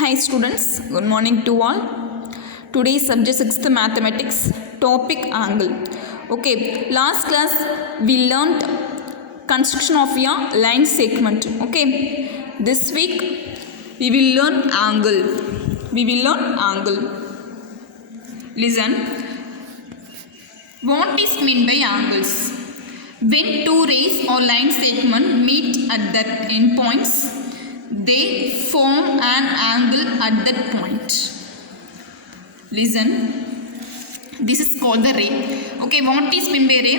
Hi students, good morning to all. Today's subject 6th mathematics, topic angle. Okay, last class we learnt construction of a line segment. Okay, this week we will learn angle. Listen, what is meant by angles? When two rays or line segment meet at the endpoints, they form an angle at that point. Listen, this is called the ray. Okay, what is meant by ray?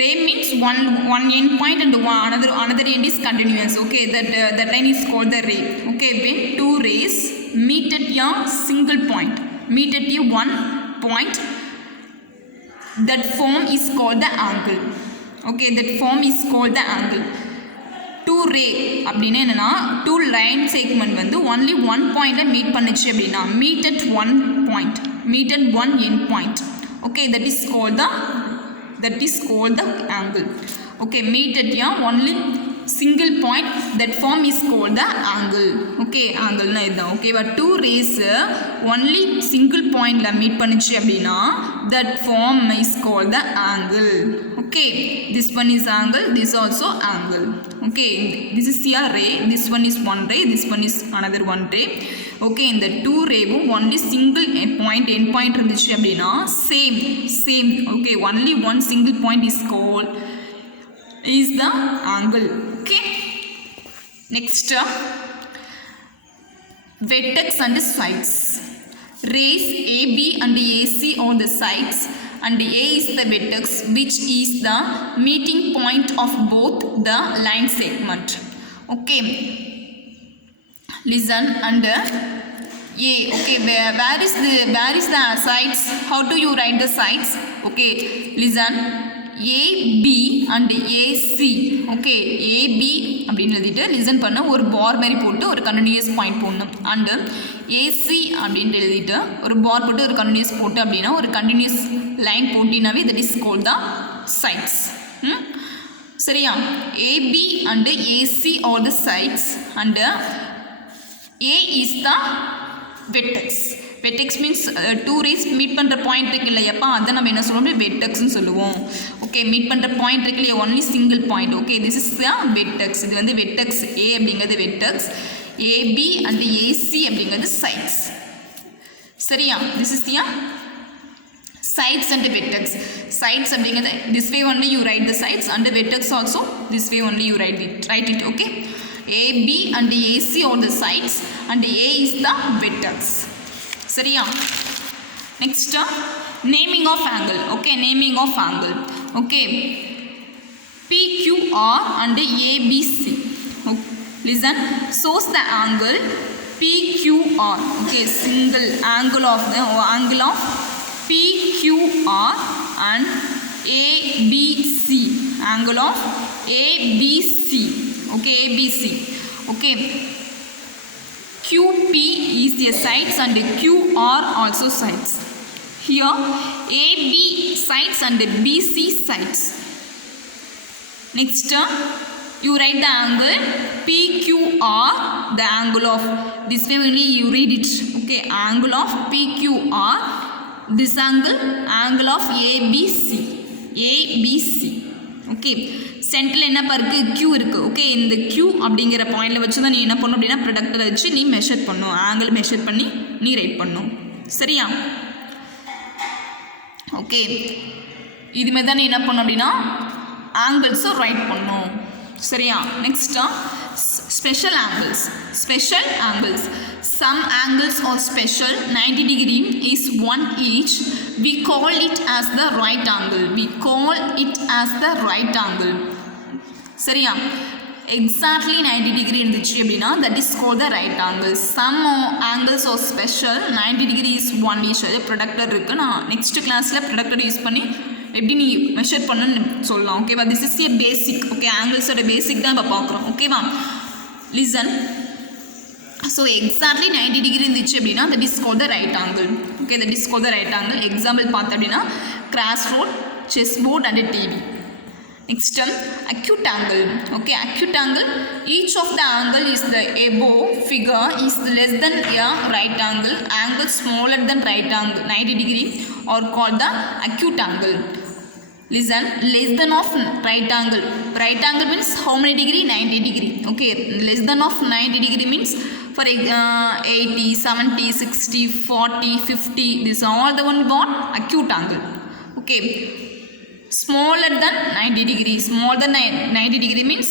Ray means one end point and another end is continuous. Okay, that line is called the ray. Okay, when two rays meet at a single point, meet at a one point, that form is called the angle. Okay, that form is called the angle. Two ray அப்படின்னா என்னன்னா two line segment வந்து only one பாயிண்டில் meet பண்ணுச்சு அப்படின்னா meet at one point, meet at one end point. Okay, that is called the angle. Okay, meet at yeah only single point, that form is called the angle. Okay, ஆங்கிள்னா இதுதான். ஓகேவா, two rays only single பாயிண்டில் meet பண்ணுச்சு அப்படின்னா that form is called the angle. Okay, this one is angle, this also angle. Okay, this is a ray, this one is one ray, this one is another one ray. Okay, in the two ray only single end point இருந்துச்சு அப்படின்னா same. Okay, only one single point is called is the angle. Okay, next vertex and sides. Rays AB and AC on the sides and A is the vertex which is the meeting point of both the line segment. Okay, listen, and A. Okay, where is the sides? How do you write the sides? Okay, listen, AB and AC. Okay, AB அப்படின்னு எழுதிட்டு லிசன் பண்ண ஒரு பார் மாதிரி போட்டு ஒரு continuous point போடணும். And AC அப்படின்ட்டு எழுதிட்டு ஒரு பார் போட்டு ஒரு கண்டினியூஸ் போட்டு அப்படின்னா ஒரு கண்டினியூஸ் லைன் போட்டினாவே that is called the sides. சரியா, AB and AC are the sides and A is the vertex. Vertex means two rays meet பண்ணுற பாயிண்ட் இருக்கு இல்லையாப்பா, அதை நம்ம என்ன சொல்லுவோம், வெர்டெக்ஸ்ன்னு சொல்லுவோம். ஓகே, மீட் பண்ணுற பாயிண்ட் இருக்கு இல்லையா, only single point. Okay, this is the vertex. இது வந்து வெர்டெக்ஸ் ஏ அப்படிங்கிறது வெர்டெக்ஸ், ஏபி அண்ட் ஏசி அப்படிங்கிறது சைட்ஸ். சரியா, this is the sides and vertex. Sides அப்படிங்கிறது this way only you write the sides and the vertex also this way only you write it. Okay, AB and AC are the sides and A is the vertex. சரியா, next naming of angle. Okay, naming of angle. Okay, PQR and ABC. Okay, listen, shows the angle PQR. Okay, single angle of PQR and ABC, angle of ABC. Okay, ABC. Okay, QP is the sides and QR also sides. Here AB sides and BC sides. Next you write the angle PQR, the angle of this way only you read it. Okay, angle of PQR, this angle of ABC. Okay, சென்டரில் என்ன பாருக்கு, Q இருக்குது. ஓகே, இந்த Q அப்படிங்கிற பாயிண்டில் வச்சு தான் நீ என்ன பண்ணணும் அப்படின்னா ப்ரொடக்டரை வச்சு நீ மெஷர் பண்ணும், ஆங்கிள் மெஷர் பண்ணி நீ ரைட் பண்ணும். சரியா, ஓகே, இதுமாதிரி தான் நீ என்ன பண்ணணும் அப்படின்னா ஆங்கிள்ஸும் ரைட் பண்ணும். சரியா, next special angles. Some angles are special. 90 degree is one each. We call it as the right angle. சரியா, exactly 90 degree இருந்துச்சு அப்படின்னா that is called the right angle. Some angles are special. 90 degree is one each. Protector இருக்குது, நான் நெக்ஸ்ட் கிளாஸில் protector use பண்ணி எப்படி நீ மெஷர் பண்ணணும்னு சொல்லலாம். ஓகேவா, this is a basic. Okay, ஆங்கிள்ஸோட பேசிக் தான் இப்போ பார்க்குறோம். ஓகேவா, லிசன், ஸோ எக்ஸாக்ட்லி 90 டிகிரி இருந்துச்சு அப்படின்னா that is called the right angle. Okay, that is called the right angle. Example பார்த்தோம் அப்படின்னா cross road, chess board and TV. Next acute angle. Okay, acute angle, each of the angle is the above figure is less than a right angle. Angle smaller than right angle 90 degree or called the acute angle. Listen, less than of right angle. Right angle means how many degree? 90 degree. Okay, less than of 90 degree means for 80, 70, 60, 40, 50. This all the one got acute angle. Okay, smaller than 90 degree. Smaller than 90 degree means